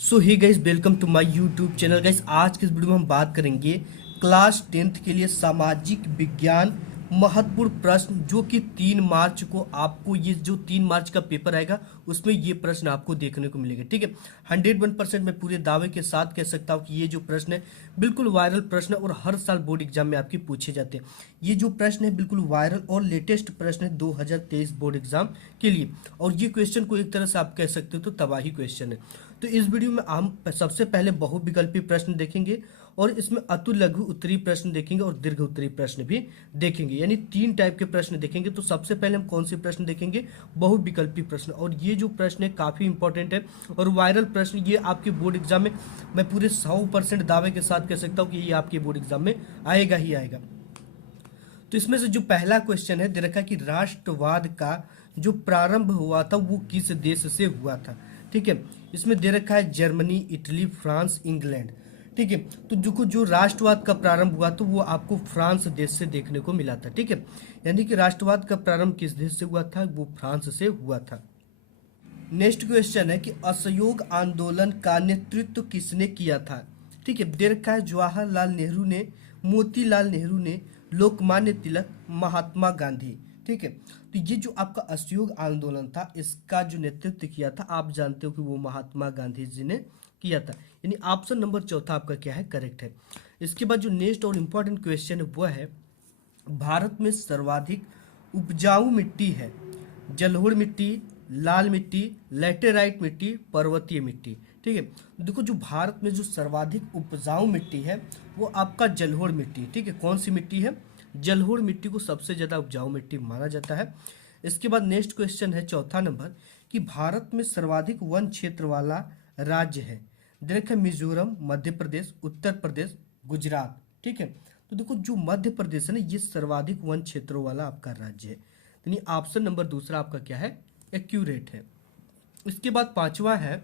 So hey guys, welcome to my YouTube channel. Guys, आज के इस वीडियो में हम बात करेंगे क्लास 10th के लिए सामाजिक विज्ञान महत्वपूर्ण प्रश्न, जो कि 3 मार्च को आपको, ये जो 3 मार्च का पेपर आएगा उसमें ये प्रश्न आपको देखने को मिलेगा। ठीक है, 101% मैं पूरे दावे के साथ कह सकता हूँ कि ये जो प्रश्न है बिल्कुल वायरल प्रश्न है और हर साल बोर्ड एग्जाम में आपके पूछे जाते हैं। ये जो प्रश्न है बिल्कुल वायरल और लेटेस्ट प्रश्न है 2023 बोर्ड एग्जाम के लिए, और ये क्वेश्चन को एक तरह से आप कह सकते हो तो तबाही क्वेश्चन है। तो इस वीडियो में हम सबसे पहले बहुविकल्पी प्रश्न देखेंगे और इसमें अतु लघु उत्तरीय प्रश्न देखेंगे और दीर्घ उत्तरीय प्रश्न भी देखेंगे, यानी 3 टाइप के प्रश्न देखेंगे। तो सबसे पहले हम कौन से प्रश्न देखेंगे? बहुविकल्पी प्रश्न। और ये जो प्रश्न है काफी इंपॉर्टेंट है और वायरल प्रश्न, ये आपके बोर्ड एग्जाम में मैं पूरे 100% दावे के साथ कह सकता हूँ कि ये आपके बोर्ड एग्जाम में आएगा ही आएगा। तो इसमें से जो पहला क्वेश्चन है दे रखा कि राष्ट्रवाद का जो प्रारंभ हुआ था वो किस देश से हुआ था। ठीक है, इसमें दे रखा है जर्मनी, इटली, फ्रांस, इंग्लैंड। ठीक है, तो जो राष्ट्रवाद का प्रारंभ हुआ तो वो आपको फ्रांस देश से देखने को मिला था। ठीक है, यानी कि राष्ट्रवाद का प्रारंभ किस देश से हुआ था? वो फ्रांस से हुआ था। नेक्स्ट क्वेश्चन है कि असहयोग आंदोलन का नेतृत्व किसने किया था? ठीक है, दे रखा है जवाहरलाल नेहरू ने, मोतीलाल नेहरू ने, लोकमान्य तिलक, महात्मा गांधी। ठीक है, तो ये जो आपका असहयोग आंदोलन था इसका जो नेतृत्व किया था आप जानते हो कि वो महात्मा गांधी जी ने किया था, यानी ऑप्शन नंबर चौथा आपका क्या है? करेक्ट है। इसके बाद जो नेक्स्ट और इम्पोर्टेंट क्वेश्चन है वो है भारत में सर्वाधिक उपजाऊ मिट्टी है? जलोढ़ मिट्टी, लाल मिट्टी, लैटेराइट मिट्टी, पर्वतीय मिट्टी। ठीक है, देखो जो भारत में जो सर्वाधिक उपजाऊ मिट्टी है वो आपका जलोढ़ मिट्टी। ठीक है, कौन सी मिट्टी है? जलोढ़ मिट्टी को सबसे ज्यादा उपजाऊ मिट्टी माना जाता है। इसके बाद नेक्स्ट क्वेश्चन है चौथा नंबर कि भारत में सर्वाधिक वन क्षेत्र वाला राज्य है? देखिए मिजोरम, मध्य प्रदेश, उत्तर प्रदेश, गुजरात। ठीक है, तो देखो जो मध्य प्रदेश है ना ये सर्वाधिक वन क्षेत्रों वाला आपका राज्य है, यानी ऑप्शन नंबर दूसरा आपका क्या है? एक्यूरेट है। इसके बाद पांचवा है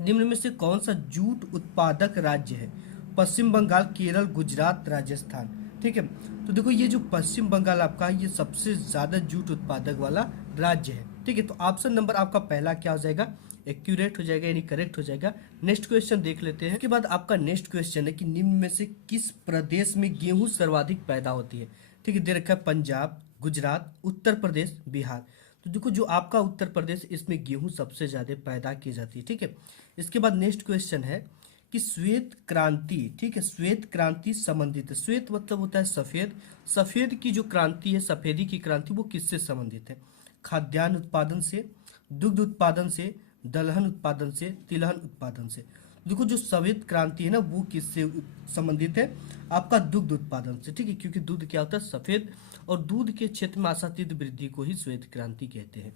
निम्न में से कौन सा जूट उत्पादक राज्य है? पश्चिम बंगाल, केरल, गुजरात, राजस्थान। ठीक है, तो देखो ये जो पश्चिम बंगाल आपका है ये सबसे ज्यादा जूट उत्पादक वाला राज्य है। ठीक है, तो ऑप्शन नंबर आपका पहला क्या हो जाएगा? एक्यूरेट हो जाएगा, यानी करेक्ट हो जाएगा। नेक्स्ट क्वेश्चन देख लेते हैं। इसके बाद आपका नेक्स्ट क्वेश्चन है कि निम्न में से किस प्रदेश में गेहूं सर्वाधिक पैदा होती है? ठीक है, दे रखा है पंजाब, गुजरात, उत्तर प्रदेश, बिहार। तो देखो जो आपका उत्तर प्रदेश, इसमें गेहूं सबसे ज्यादा पैदा की जाती है। ठीक है, इसके बाद नेक्स्ट क्वेश्चन है कि श्वेत क्रांति, ठीक है, श्वेत क्रांति संबंधित है। श्वेत मतलब होता है सफेद, सफेद की जो क्रांति है, सफेदी की क्रांति, वो किससे संबंधित है? खाद्यान्न उत्पादन से, दुग्ध उत्पादन से, दलहन उत्पादन से, तिलहन उत्पादन से। देखो जो श्वेत क्रांति है ना वो किससे संबंधित है? आपका दुग्ध उत्पादन से। ठीक है, क्योंकि दूध क्या होता है? सफेद, और दूध के क्षेत्र में आशातीत वृद्धि को ही श्वेत क्रांति कहते हैं।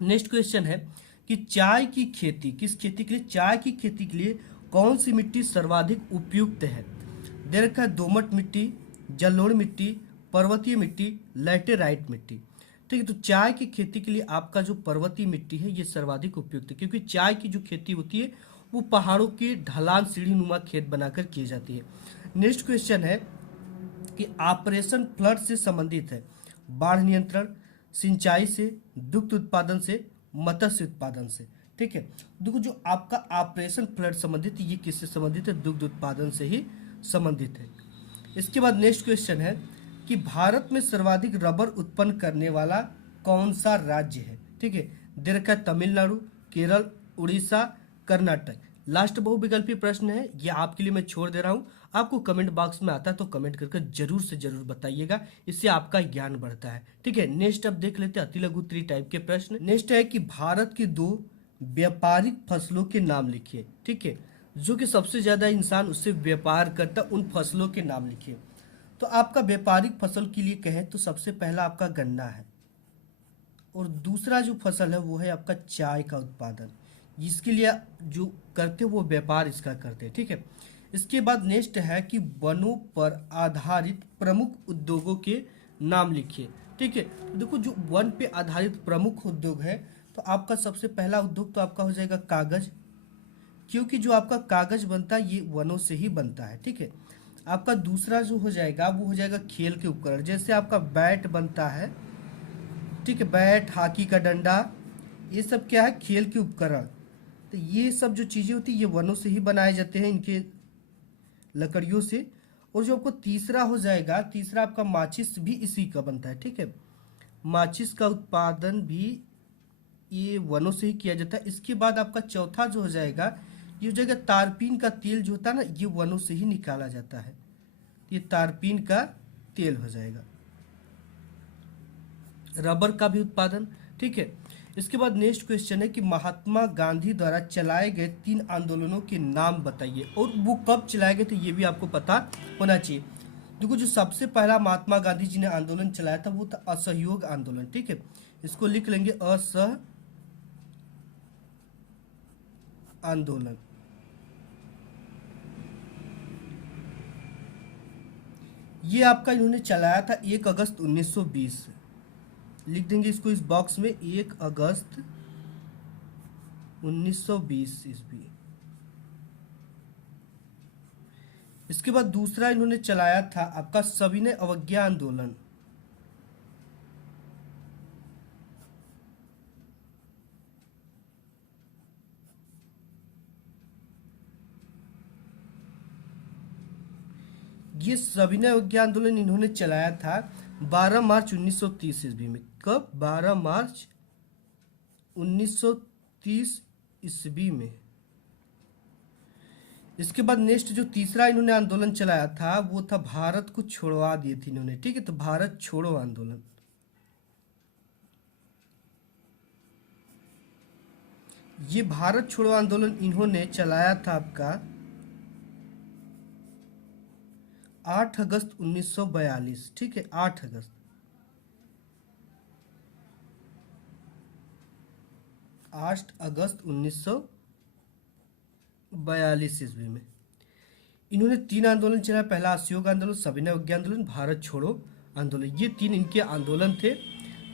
नेक्स्ट क्वेश्चन है कि चाय की खेती, किस खेती के लिए? चाय की खेती के लिए कौन सी मिट्टी सर्वाधिक उपयुक्त है? दे रखा है दोमट मिट्टी, जलोढ़ मिट्टी, पर्वतीय मिट्टी, लैटेराइट मिट्टी। ठीक है, तो चाय की खेती के लिए आपका जो पर्वतीय मिट्टी है ये सर्वाधिक उपयुक्त है, क्योंकि चाय की जो खेती होती है वो पहाड़ों के ढलान सीढ़ी नुमा खेत बनाकर की जाती है। नेक्स्ट क्वेश्चन है कि ऑपरेशन फ्लड से संबंधित है? बाढ़ नियंत्रण, सिंचाई से, दुग्ध उत्पादन से, मत्स्य उत्पादन से। ठीक है, देखो जो आपका ऑपरेशन फ्लड संबंधित ये किससे संबंधित है? दुग्ध उत्पादन से ही संबंधित है। इसके बाद नेक्स्ट क्वेश्चन है कि भारत में सर्वाधिक रबर उत्पन्न करने वाला कौन सा राज्य है? ठीक है, दे रखा है तमिलनाडु, केरल, उड़ीसा, कर्नाटक। लास्ट बहुविकल्पी प्रश्न है, ये आपके लिए मैं छोड़ दे रहा हूं। आपको कमेंट बॉक्स में आता है तो कमेंट करके जरूर से जरूर बताइएगा, इससे आपका ज्ञान बढ़ता है। ठीक है, नेक्स्ट अब देख लेते हैं अति लघु उत्तरीय टाइप के प्रश्न। नेक्स्ट है कि भारत की 2 व्यापारिक फसलों के नाम लिखिए। ठीक है, जो कि सबसे ज्यादा इंसान उससे व्यापार करता, उन फसलों के नाम लिखिए। तो आपका व्यापारिक फसल के लिए कहें तो सबसे पहला आपका गन्ना है, और दूसरा जो फसल है वो है आपका चाय का उत्पादन, जिसके लिए जो करते वो व्यापार इसका करते हैं। ठीक है, इसके बाद नेक्स्ट है कि वनों पर आधारित प्रमुख उद्योगों के नाम लिखिए। ठीक है, तो देखो जो वन पे आधारित प्रमुख उद्योग है तो आपका सबसे पहला उद्योग तो आपका हो जाएगा कागज, क्योंकि जो आपका कागज बनता है ये वनों से ही बनता है। ठीक है, आपका दूसरा जो हो जाएगा वो हो जाएगा खेल के उपकरण, जैसे आपका बैट बनता है। ठीक है, बैट, हॉकी का डंडा, ये सब क्या है? खेल के उपकरण। तो ये सब जो चीज़ें होती है ये वनों से ही बनाए जाते हैं, इनके लकड़ियों से। और जो आपको तीसरा हो जाएगा, तीसरा आपका माचिस भी इसी का बनता है, ठीक है। माचिस का उत्पादन भी ये वनों से ही किया जाता है। इसके बाद आपका चौथा जो हो जाएगा, ये हो जाएगा तारपीन का तेल जो होता है ना, ये वनों से ही निकाला जाता है। ये तारपीन का तेल हो जाएगा। रबर का भी उत्पादन, ठीक है। इसके बाद नेक्स्ट क्वेश्चन है कि महात्मा गांधी द्वारा चलाए गए 3 आंदोलनों के नाम बताइए, और वो कब चलाए गए थे ये भी आपको पता होना चाहिए। देखो, जो सबसे पहला महात्मा गांधी जी ने आंदोलन चलाया था वो था असहयोग आंदोलन, ठीक है। इसको लिख लेंगे, असह आंदोलन। ये आपका इन्होंने चलाया था 1 अगस्त 1920। लिख देंगे इसको इस बॉक्स में, 1 अगस्त 1920 ईस्वी। इसके बाद दूसरा इन्होंने चलाया था आपका सविनय अवज्ञा आंदोलन। ये सविनय अवज्ञा आंदोलन इन्होंने चलाया था 12 मार्च 1930 ईस्वी में। कब? 12 मार्च 1930 ईस्वी में। इसके बाद नेक्स्ट जो तीसरा इन्होंने आंदोलन चलाया था वो था भारत को छोड़वा दिए थे इन्होंने, ठीक है। तो भारत छोड़ो आंदोलन। ये भारत छोड़ो आंदोलन इन्होंने चलाया था आपका 8 अगस्त 1942, ठीक है। 8 अगस्त 1942 ईस्वी में इन्होंने 3 आंदोलन चलाया। पहला असहयोग आंदोलन, सविनय अवज्ञा आंदोलन, भारत छोड़ो आंदोलन। ये 3 इनके आंदोलन थे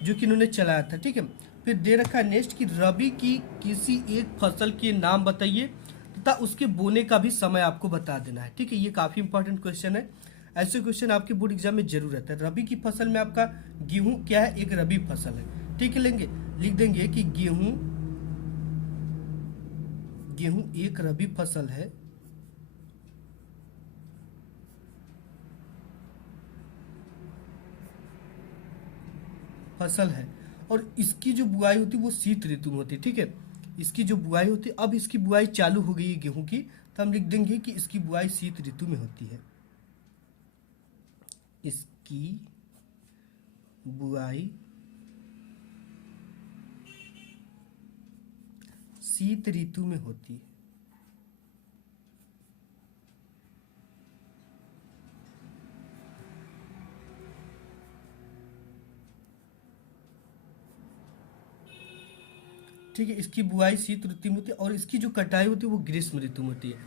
जो कि इन्होंने चलाया था, ठीक है। फिर दे रखा है नेक्स्ट कि रबी की किसी एक फसल के नाम बताइए तथा उसके बोने का भी समय आपको बता देना है, ठीक है। ये काफी इंपॉर्टेंट क्वेश्चन है। ऐसे क्वेश्चन आपके बोर्ड एग्जाम में जरूर रहता है। रबी की फसल में आपका गेहूं क्या है? एक रबी फसल है, ठीक है। लेंगे लिख देंगे कि गेहूं एक रबी फसल है। और इसकी जो बुआई होती है वो शीत ऋतु में होती है, ठीक है। इसकी जो बुआई होती है, अब इसकी बुआई चालू हो गई है गेहूं की, तो हम लिख देंगे कि इसकी बुआई शीत ऋतु में होती है। इसकी बुआई शीत ऋतु में होती है। ठीक है, इसकी बुआई शीत ऋतु में होती है और इसकी जो कटाई होती है वो ग्रीष्म ऋतु में होती है।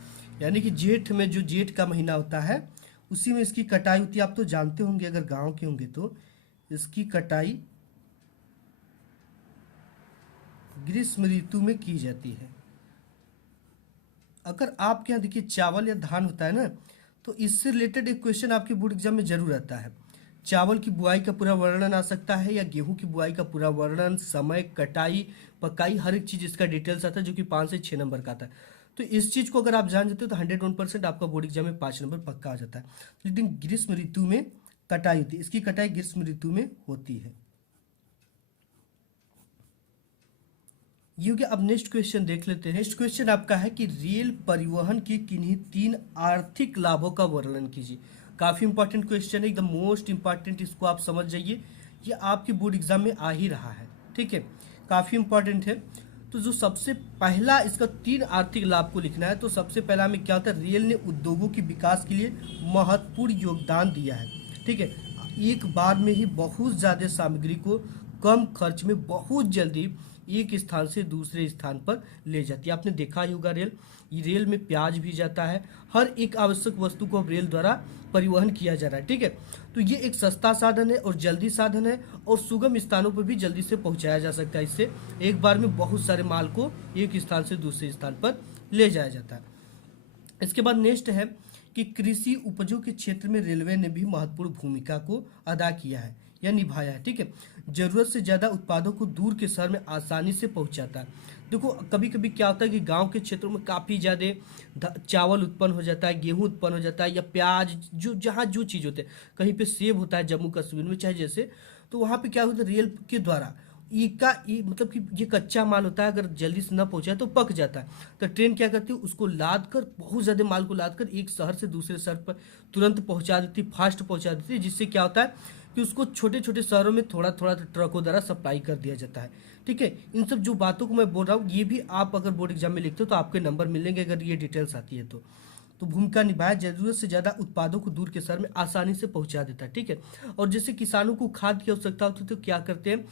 यानी कि जेठ में, जो जेठ का महीना होता है उसी में इसकी कटाई होती है। आप तो जानते होंगे अगर गांव के होंगे तो, इसकी कटाई ग्रीष्म ऋतु में की जाती है। अगर आपके यहाँ देखिए चावल या धान होता है ना, तो इससे रिलेटेड एक क्वेश्चन आपके बोर्ड एग्जाम में जरूर आता है। चावल की बुआई का पूरा वर्णन आ सकता है, या गेहूं की बुआई का पूरा वर्णन, समय, कटाई, पकाई, हर एक चीज इसका डिटेल्स आता है, जो कि 5 से 6 नंबर का आता है। तो इस चीज को अगर आप जान जाते हो तो 101% आपका बोर्ड एग्जाम में 5 नंबर पक्का आ जाता है। लेकिन ग्रीष्म ऋतु में कटाई होती है, इसकी कटाई ग्रीष्म ऋतु में होती है। ये हो गया। अब नेक्स्ट क्वेश्चन देख लेते हैं। नेक्स्ट क्वेश्चन आपका है कि रेल परिवहन के किन्हीं 3 आर्थिक लाभों का वर्णन कीजिए। काफी इंपॉर्टेंट क्वेश्चन है, एकदम मोस्ट इंपॉर्टेंट, इसको आप समझ जाइए। ये आपके बोर्ड एग्जाम में आ ही रहा है, ठीक है। काफी इंपॉर्टेंट है। तो जो सबसे पहला इसका 3 आर्थिक लाभ को लिखना है, तो सबसे पहला में क्या होता है, रेल ने उद्योगों के विकास के लिए महत्वपूर्ण योगदान दिया है, ठीक है। एक बार में ही बहुत ज्यादा सामग्री को कम खर्च में बहुत जल्दी एक स्थान से दूसरे स्थान पर ले जाती है। आपने देखा ही होगा रेल में प्याज भी जाता है, हर एक आवश्यक वस्तु को अब रेल द्वारा परिवहन किया जा रहा है, ठीक है। तो ये एक सस्ता साधन है और जल्दी साधन है, और सुगम स्थानों पर भी जल्दी से पहुंचाया जा सकता है। इससे एक बार में बहुत सारे माल को एक स्थान से दूसरे स्थान पर ले जाया जाता है। इसके बाद नेक्स्ट है कि कृषि उपजों के क्षेत्र में रेलवे ने भी महत्वपूर्ण भूमिका को अदा किया है। या निभाया है। ठीक है, जरूरत से ज्यादा उत्पादों को दूर के शहर में आसानी से पहुंचाता है। देखो कभी कभी क्या होता है कि गांव के क्षेत्रों में काफी ज्यादा चावल उत्पन्न हो जाता है, गेहूं उत्पन्न हो जाता है, या प्याज, जो जहाँ जो चीज होते हैं, कहीं पे सेब होता है जम्मू कश्मीर में चाहे जैसे, तो वहां पे क्या होता है रेल के द्वारा मतलब कि ये कच्चा माल होता है, अगर जल्दी से न पहुंचाए तो पक जाता है। तो ट्रेन क्या करती है, उसको लाद कर, बहुत ज्यादा माल को लाद कर एक शहर से दूसरे शहर पर तुरंत पहुंचा देती, फास्ट पहुंचा देती है, जिससे क्या होता है कि उसको छोटे छोटे शहरों में थोड़ा थोड़ा ट्रकों द्वारा सप्लाई कर दिया जाता है। ठीक है, इन सब जो बातों को मैं बोल रहा हूँ ये भी आप अगर बोर्ड एग्जाम में लिखते हो तो आपके नंबर मिलेंगे अगर ये डिटेल्स आती है तो भूमिका निभाया, जरूरत से ज्यादा उत्पादों को दूर के शहर में आसानी से पहुंचा देता है। ठीक है, और जैसे किसानों को खाद की आवश्यकता होती है तो क्या करते हैं,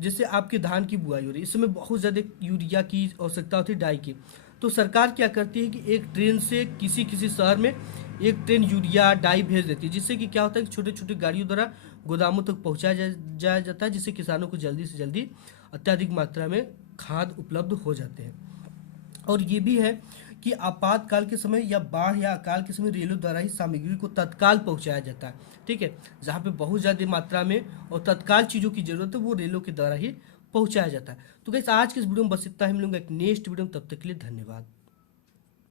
जैसे आपके धान की बुआई हो रही है, इसमें बहुत ज़्यादा यूरिया की आवश्यकता होती है, डाई की, तो सरकार क्या करती है कि एक ट्रेन से किसी किसी शहर में एक ट्रेन यूरिया डाई भेज देती है, जिससे कि क्या होता है कि छोटे छोटे गाड़ियों द्वारा गोदामों तक पहुंचाया जाया जाता है, जिससे किसानों को जल्दी से जल्दी अत्यधिक मात्रा में खाद उपलब्ध हो जाते हैं। और ये भी है कि आपातकाल के समय या बाढ़ या अकाल के समय रेलों द्वारा ही सामग्री को तत्काल पहुंचाया जाता है। ठीक है, जहाँ पे बहुत ज़्यादा मात्रा में और तत्काल चीज़ों की जरूरत है वो रेलों के द्वारा ही पहुंचाया जाता है। तो गाइस आज के इस वीडियो में बस इतना ही, मिलूंगा एक नेक्स्ट वीडियो में, तब तक के लिए धन्यवाद।